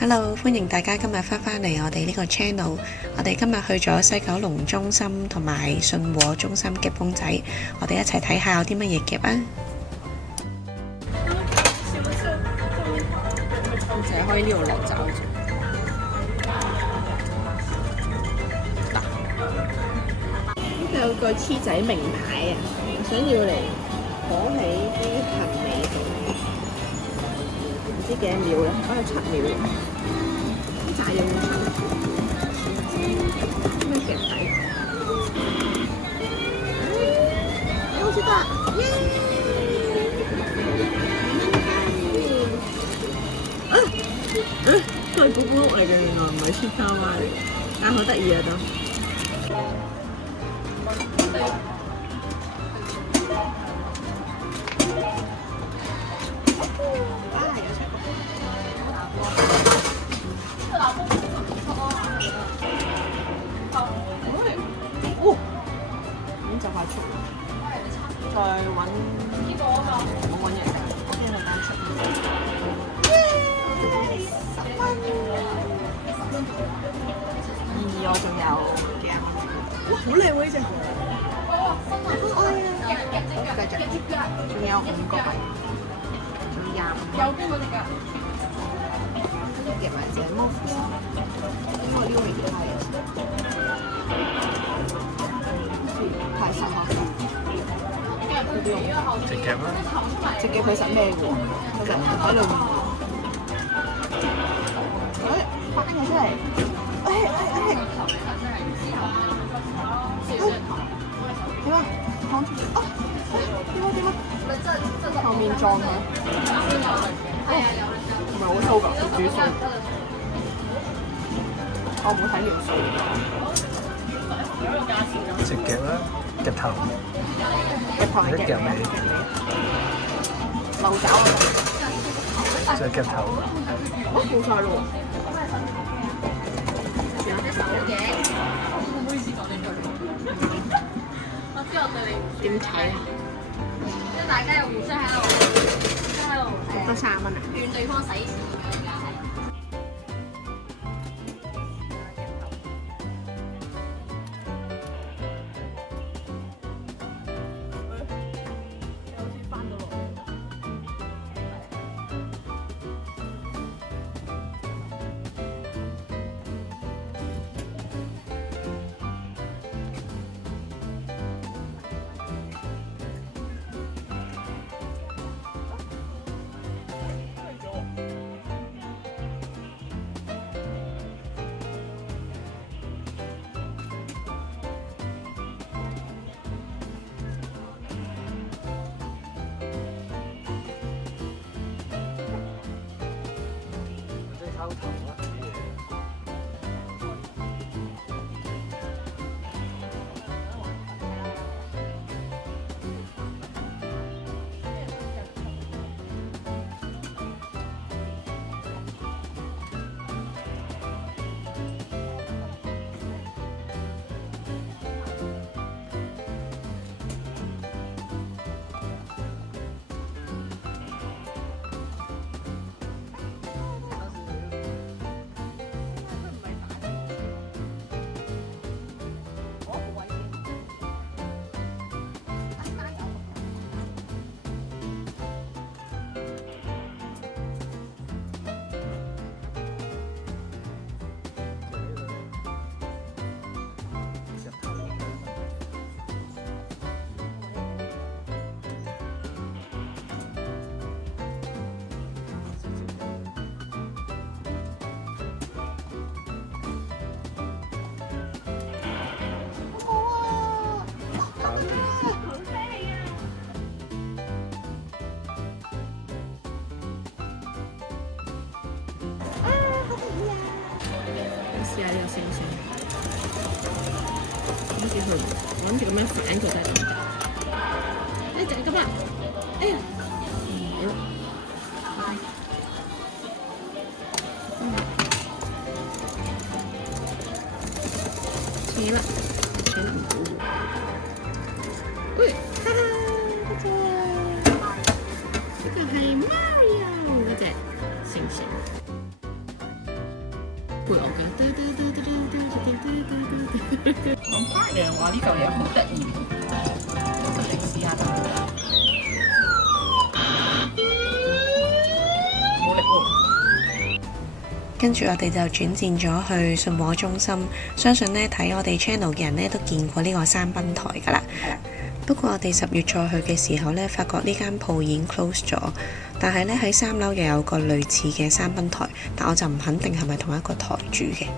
Hello，歡迎大家今日返嚟我哋呢個 channel。我哋今日去咗西九龍中心同埋信和中心夾公仔，我哋一齊睇下有啲乜嘢夾啊！淨係可以呢度落爪啫。呢度有個黐仔名牌啊，想要嚟綁喺啲行李度，唔知幾多秒咧？可能7秒。呢扎有冇咩夾仔？好似得，耶！都係古古屋嚟嘅，原來唔係穿卡哇嚟，但係好得意啊都。咁就快出，再揾冇揾嘢，先去單出。我仲有幾廿蚊，哇，好靚喎呢隻！好繼續，仲有5個幣，仲有25。右邊嗰隻㗎，跟住夾埋隻摩夫，因為呢個已經係太實啦。直夾啦，直夾佢實咩嘅喎？佢實喺裏面。發緊嘢出嚟！點啊？放住啊！點啊？後面撞佢，唔係好粗㗎，佢煮餸。我冇睇條數。直夾啦，夾頭，夾頭係夾尾，漏爪啊！就係夾頭。冇晒咯喎！點睇啊？即係大家又互相喺度得30蚊啊？勸對方使錢㗎，而家係。拋頭啦啲嘢。試下呢個星星，好似佢，我諗住咁樣反佢就係咁。哎，就係咁啦！哎呀，好啦，扯啦，扯啦，喂！呢個係 Mario 嗰隻星星，陪我嘅。咁花樣話呢嚿嘢好得意，我嚟試下得唔得？冇力喎。跟住我哋就轉戰咗去信和中心，相信呢睇我哋 channel 嘅人呢都見過呢個三賓台㗎啦。不過我哋10月再去嘅時候呢，發覺呢間鋪已經 close 咗，但係呢喺3樓又有個類似嘅三賓台，但我就唔肯定係咪同一個台主嘅。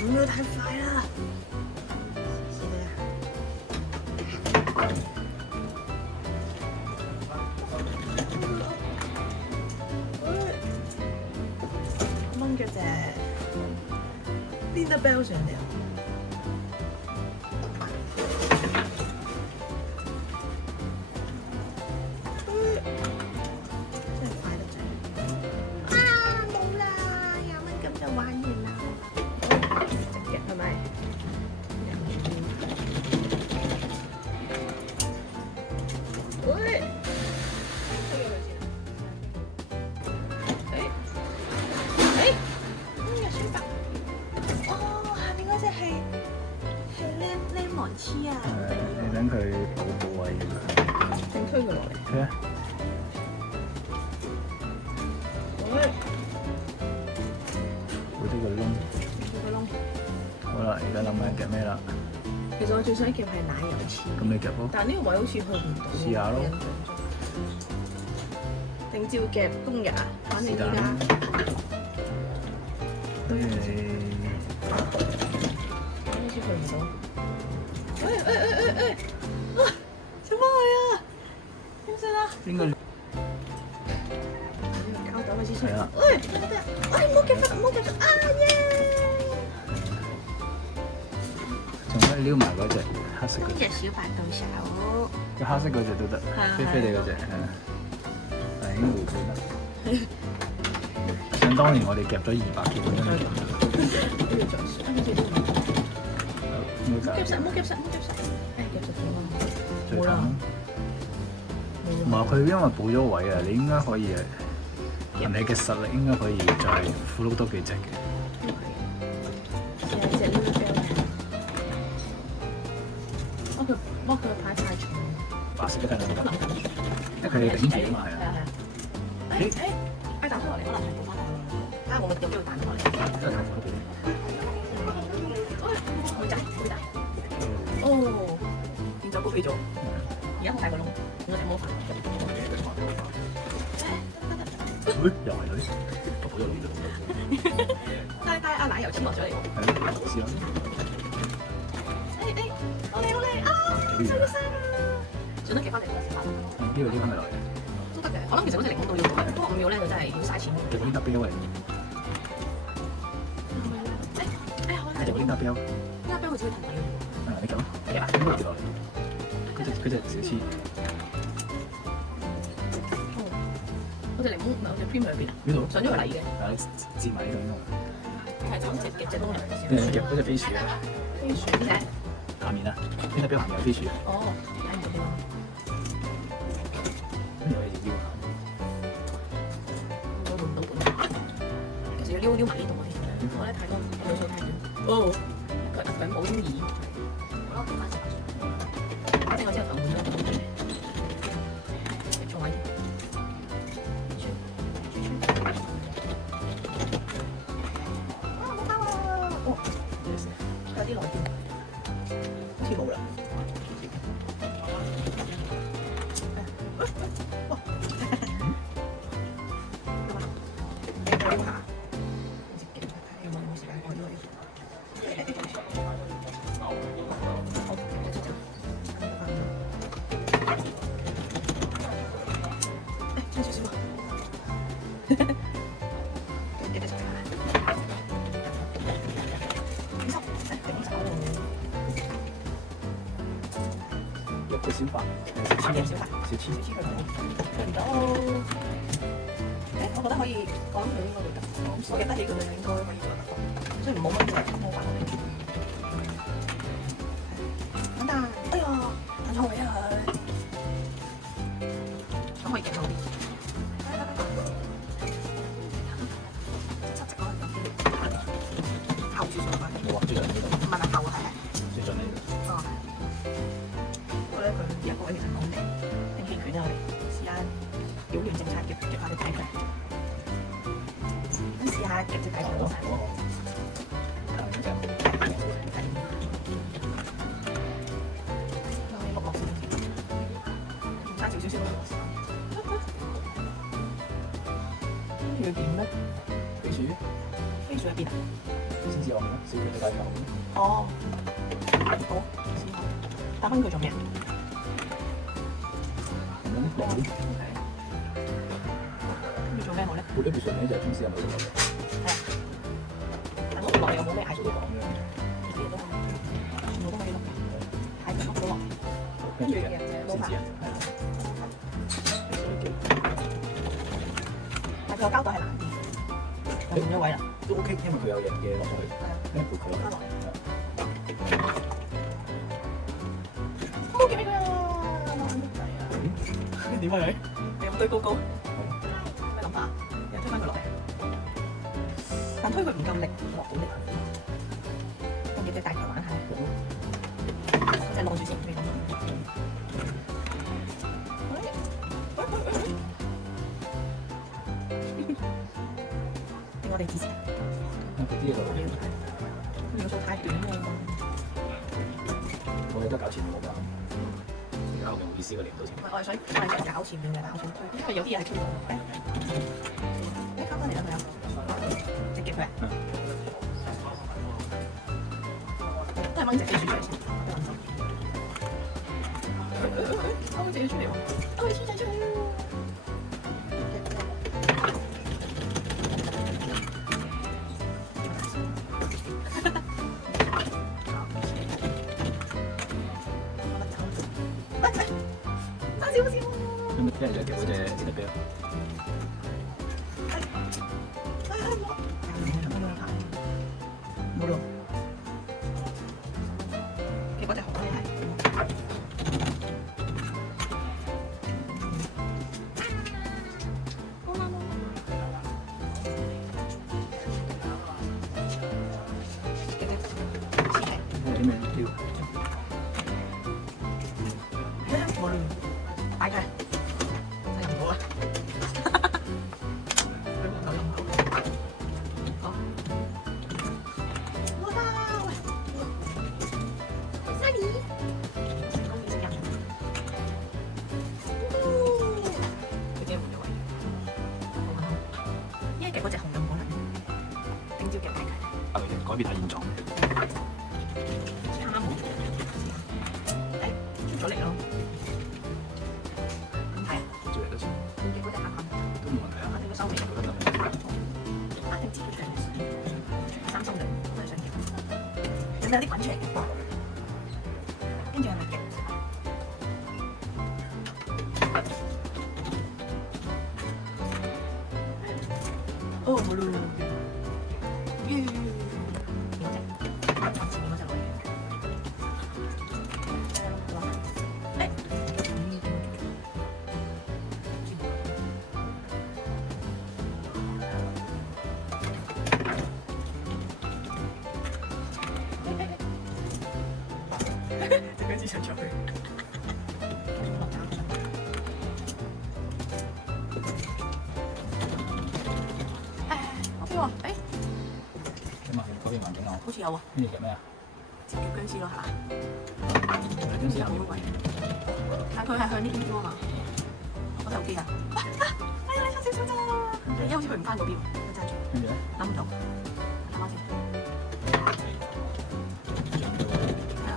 唔要太快啦！掹咗隻 Dinner Bell 上嚟啊！真係快得滯啊！冇啦，20蚊咁就玩完啦。係咪？喂！呢個書包。哦，下面嗰隻係Lemon啊！你等佢補位正推佢落嚟。推啊！喂！補咗個窿。好啦，而家諗緊夾咩啦？其實我最想夾係奶油翅。咁你夾咯。但係呢個位好似去唔到。試下咯。定照夾冬日啊？反正依家。跟住你。好似去唔到。啊！做乜去啊？點算啊？邊個？膠袋開始出。係啊。喂！唔好夾實，唔好夾實啊！耶！仲可以撩埋嗰隻黑色嗰隻，小白到手，個黑色嗰隻都得，飛飛地嗰隻，係已經回本啦。想當年我哋夾咗200幾蚊張嘢，都要再算，好似都唔唔好夾實，唔好夾實，唔好夾實，夾實咗啦，最慘。唔係佢因為補咗位啊，你應該可以人哋嘅實力應該可以再俘虜多幾隻嘅。佢個牌太重，白色嘅係啦，因為佢哋頂住啊嘛，係啊。彈開落嚟，可能係補翻嚟。我咪有機會彈開嚟。真係彈開嚟。好大，好大。哦，變咗高飛咗。而家好大個窿，我隻魔法。又係女，我補咗女啫。帶阿奶油簽落咗嚟。係咯，試下。好靚啊！收晒啦，算得夾翻嚟啦，呢個拎翻嚟落嚟都得嘅。我諗其實嗰隻檸檬都要，不過5秒咧就真係要嘥錢。夾啲特標嚟。夾啲特標。呢個標好似會騰底嘅喎。你夾咯。夾啊！應該跌落嚟。嗰隻小黐。嗰隻檸檬唔係嗰隻 Premier 喺邊啊？呢度。上咗個嚟嘅。係折埋呢度。係就咁夾東涼。夾嗰隻飛鼠啊！飛鼠咩？下面啊，邊特標下面有飛鼠。哦，睇唔到添啊！跟住我哋就撩下。我換唔到本。其實要撩埋呢度啊！我咧太多對數太短。哦，個特品保險儀。好啦，換翻10。反正我之後頭換咗個嘅。重位啲。冇包啊！哦，有啲耐啲。好似冇啦。你再撩下，有冇時間愛呢個？差少少啊！記得食飯。6個小白，小黐佢，唔到。佢應該會得，我記得起佢哋應該可以做得到，雖然冇乜嘢冇辦法。等等，哎呀，等錯位啊佢，咁可以勁好啲。後住上去，冇啊，最近呢度，唔係後係。最近呢度。哦。不過咧，佢一個位其實冇定，定棄權啊！我哋試下擾亂政策，夾下啲睇佢。咁試下夾隻雞落晒。係嗰隻。落去落落先，差少少先落落先。跟住要點咧？飛鼠，飛鼠喺邊啊？先知我咩？小條嘅大頭。哦，好，試下。打翻佢做咩啊？咁落啲，跟住做咩好咧？撥一撥上咧就係公司有冇落嘅。係啊。等我落有冇咩蟹做到？咁樣。啲嘢都可以，全部都可以落嘅。蟹就碌到落，跟住嘅先知啊。但係個膠袋係難啲，又換咗位啦。都 OK，因為佢有嘢落去，跟住撥佢落去。冇見佢啊！點啊你？你有冇堆高高？咩諗法？又推翻佢落嚟，但推佢唔夠力，落到力。用幾隻大球玩下，就晾住先。俾我哋支持。啲嘢落嚟，秒數太短啦。我哋都搞前面嗰間，而家後面冇意思嘅連唔到前面。我係想搞前面嘅，但我想推，因為有啲嘢係推到。誒，翻返嚟啦，佢有直擊佢啊！都係掹隻飛鼠出嚟先，掹隻出嚟喎，掹隻豬仔出嚟。少少。咁一人就夾嗰隻先得嘅。冇咯。夾嗰隻紅咧係。啲咩料？冇亂，擺佢，真係唔好啦。佢冇頭用到，好。哇！沙尼，成功食人。佢點換咗位？因為夾嗰隻紅咁可能，聽朝夾大佢。改變下現狀。差冇。出咗嚟咯。點睇啊？做嚟多次。唔記嗰隻眼痕，都冇問題啊。我哋要收尾。覺得眼睛接住三鬆兩，都係想夾。有冇有啲滾出嚟嘅？跟住係咪夾？哦，冇咯。前面嗰隻女。隻腳趾長長佢。我飛喎，點啊？嗰邊環境啊？好似有喎，跟住夾咩啊？叫僵屍咯，係嘛？僵屍有妖鬼，但佢係向呢邊飄啊嘛，我手機啊，哎呀，你差少少咋？因為好似去唔翻嗰邊，我揸住，跟住咧，諗唔到，諗下先，係啊，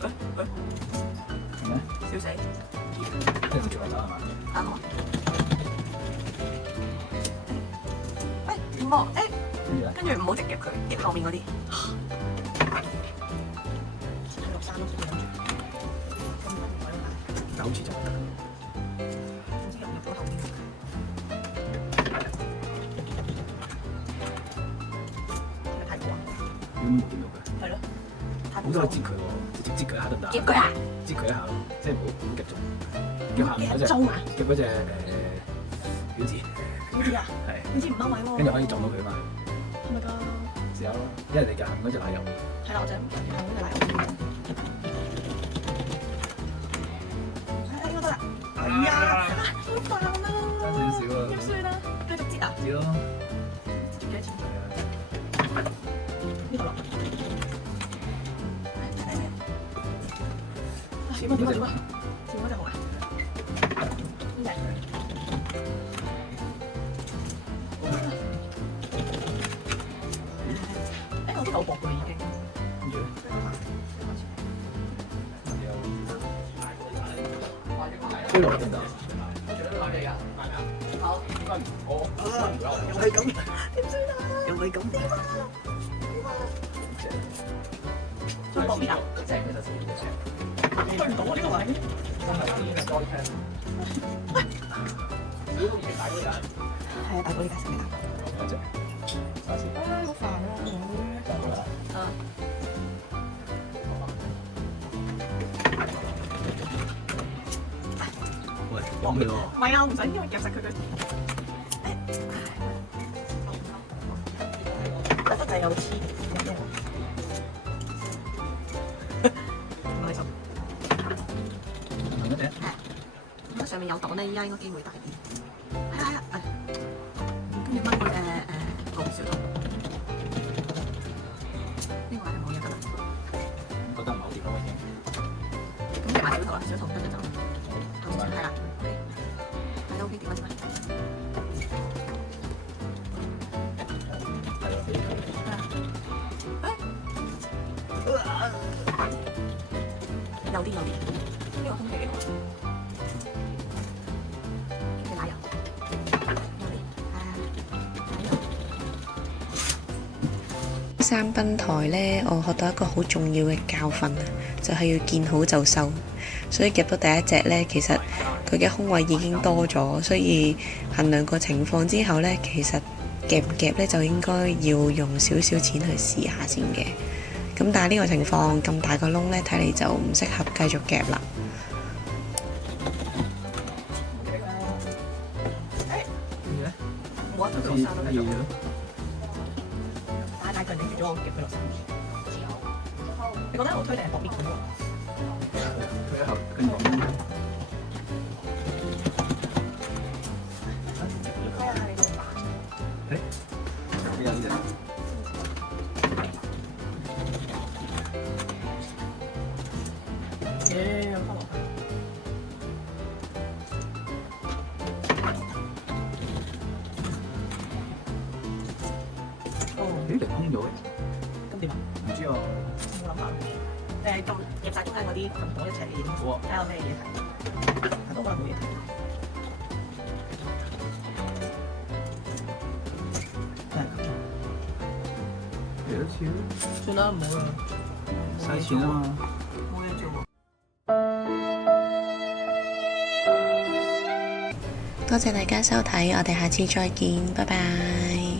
係咩？笑死，即係佢做嚟走係嘛？啱喎，唔好，跟住咧，跟住唔好直夾佢，夾後面嗰啲，喺落山咯，諗住，咁唔改咯，就好似就得。總之入到後面。本冇見到佢。係咯。好想去擠佢喎，直接擠佢一下得唔得？夾佢啊！擠佢一下咯，即係冇夾中。夾下面嗰隻，夾中啊！夾嗰隻表字。表字啊！係。表字唔啱位喎。跟住可以撞到佢嘛？係咪㗎？試下咯，因為你夾下面嗰隻奶油。係啦，我就咁夾下嗰隻奶油。應該得啦。哎呀！好煩啊！爭少少啊！點算啊？繼續擠啊！知咯。擠幾多錢？呢度落。點啊點啊點啊！前嗰隻好啊！呢隻。我啲好薄㗎已經。跟住咧，追落得唔得？又係咁，點算啊？又係咁點啊？再薄啲啊！推唔到啊！呢個位。係啊，大哥呢家食咩啊？嗰隻。好煩啊！喂，講佢喎。唔係啊，我唔使因為夾實佢嘅。得滯又黐，唔開心。嗰隻。咁啊，上面有檔咧，依家應該機會大啲。係啊係啊，跟住掹嗰隻老小檔。呢個係冇嘢㗎啦。覺得唔係好掂咯，已經。咁夾埋小圖啦，小圖跟住就後面係啦。係 OK 點啊點啊！係咯，幾好。有啲，呢個空氣幾好。嘅奶油，有啲三賓台呢，我學到一個好重要嘅教訓啊，就係要見好就收。所以夾到第一隻呢，其實佢嘅空位已經多咗，所以衡量個情況之後呢，其實夾唔夾呢，就應該要用少少錢去試下先嘅。咁但係呢個情況咁大個窿呢，睇嚟就唔適合繼續夾啦。冇啊，推佢落山咯，繼續。咯。大佢，你預咗我夾佢落山。你覺得我推定係薄邊咁啊？推一下，跟住。誒？有呢隻。翻落去。咦？你空咗嘅？咁點啊？唔知啊。冇諗法。誒，咁夾曬中間嗰啲咁多一齊練，好啊。睇下有咩嘢睇。都可能冇嘢睇。幾多錢？算啦，唔好啦。嘥錢啊嘛。冇嘢做喎。多謝大家收睇，我哋下次再見，拜拜。